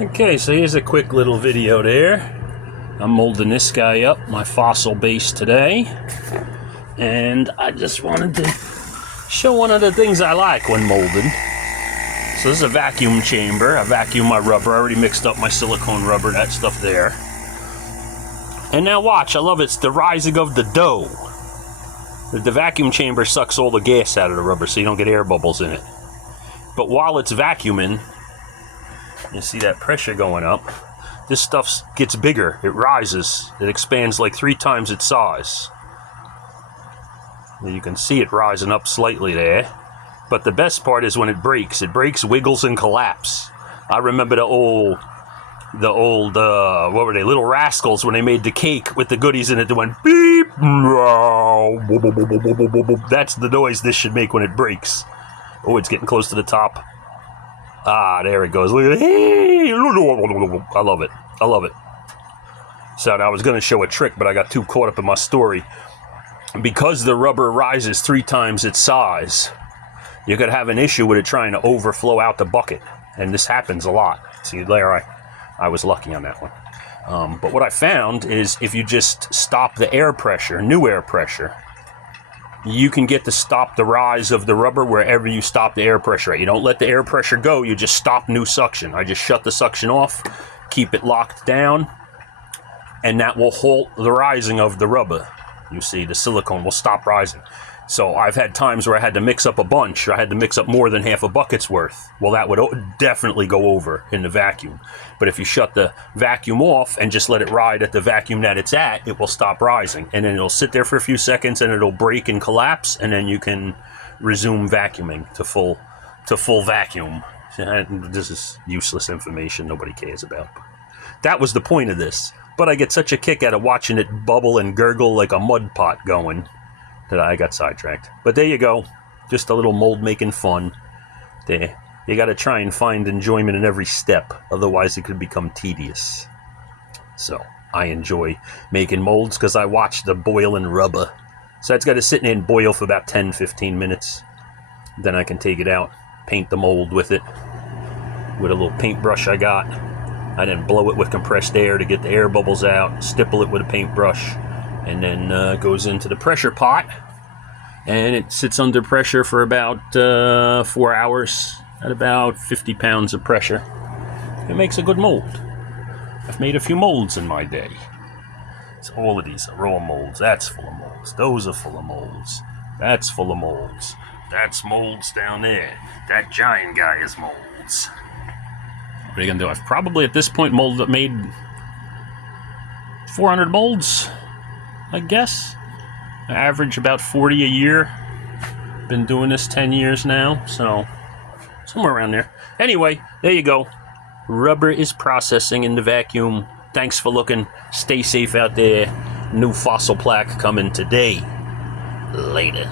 Okay, so here's a quick little video there. I'm molding this guy up, my fossil base today. And I just wanted to show one of the things I like when molding. So this is a vacuum chamber. I vacuum my rubber. I already mixed up my silicone rubber, that stuff there. And now watch, I love it. It's the rising of the dough. The vacuum chamber sucks all the gas out of the rubber so you don't get air bubbles in it. But while it's vacuuming, you see that pressure going up, this stuff gets bigger, it rises, it expands like 3 times its size. You can see it rising up slightly there, but the best part is when it breaks, wiggles, and collapses. I remember the old, what were they, Little Rascals, when they made the cake with the goodies in it that went beep, that's the noise this should make when it breaks. Oh, it's getting close to the top. Ah, there it goes. Look at it. I love it. I love it. So I was going to show a trick, but I got too caught up in my story. Because the rubber rises 3 times its size, you could have an issue with it trying to overflow out the bucket. And this happens a lot. See, there I was lucky on that one. But what I found is if you just stop the air pressure, new air pressure, you can get to stop the rise of the rubber wherever you stop the air pressure at. You don't let the air pressure go, you just stop new suction. I just shut the suction off, keep it locked down, and that will halt the rising of the rubber. You see, the silicone will stop rising. So I've had times where I had to mix up a bunch. I had to mix up more than half a bucket's worth. Well, that would definitely go over in the vacuum. But if you shut the vacuum off and just let it ride at the vacuum that it's at, it will stop rising. And then it'll sit there for a few seconds and it'll break and collapse, and then you can resume vacuuming to full vacuum. This is useless information nobody cares about. That was the point of this. But I get such a kick out of watching it bubble and gurgle like a mud pot going that I got sidetracked. But there you go. Just a little mold making fun. There. You got to try and find enjoyment in every step. Otherwise, it could become tedious. So, I enjoy making molds because I watch the boiling rubber. So, it's got to sit in there and boil for about 10-15 minutes. Then I can take it out, paint the mold with it, with a little paintbrush I got. I then blow it with compressed air to get the air bubbles out, stipple it with a paintbrush, and then goes into the pressure pot, and it sits under pressure for about 4 hours at about 50 pounds of pressure. It makes a good mold. I've made a few molds in my day. So all of these are raw molds. That's full of molds. Those are full of molds. That's full of molds. That's molds down there. That giant guy is molds. What are you going to do? I've probably at this point made 400 molds, I guess. I average about 40 a year. Been doing this 10 years now, so somewhere around there. Anyway, there you go. Rubber is processing in the vacuum. Thanks for looking. Stay safe out there. New fossil plaque coming today. Later.